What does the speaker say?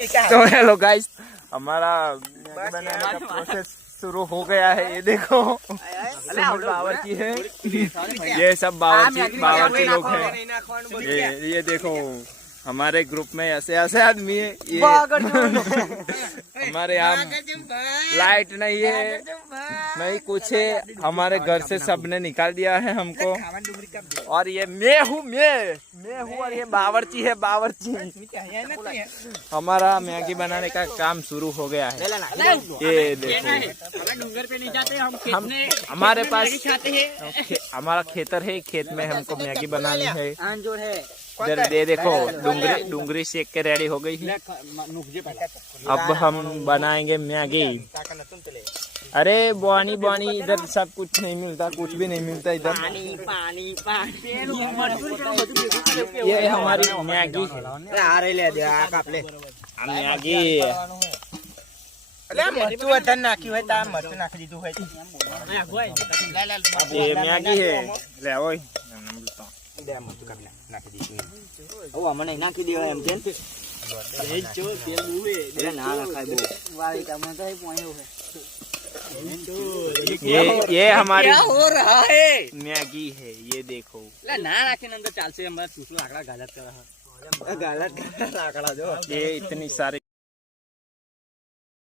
तो hello guys, हमारा बनाने का प्रोसेस शुरू हो गया है। ये देखो बावर्ची है, ये सब बावर्ची लोग हैं। ये देखो हमारे ग्रुप में ऐसे ऐसे आदमी है। ये हमारे यहाँ लाइट नहीं है, नहीं कुछ है। हमारे घर से सबने निकाल दिया है हमको। और ये मैं हूँ और ये बावर्ची है, बावर्ची। हमारा मैगी बनाने का काम शुरू हो गया है। ये देखो हम हमारे पास हमारा खेतर है, खेत में हमको मैगी बनानी है। इधर दे देखो डूंगरी सेक के रेडी हो गई है। अब हम बनाएंगे मैगी। अरे बोनी इधर सब कुछ नहीं मिलता, कुछ भी नहीं मिलता इधर। पानी ये हमारी मैगी ये मैगी है। ले ओए મને નાખી દેવા એમ છે ये हमारी क्या हो रहा है मैगी है। ये देखो ना अंदर चाल से हमारा चूसलो आकड़ा गलत कर रहा है। ये इतनी सारी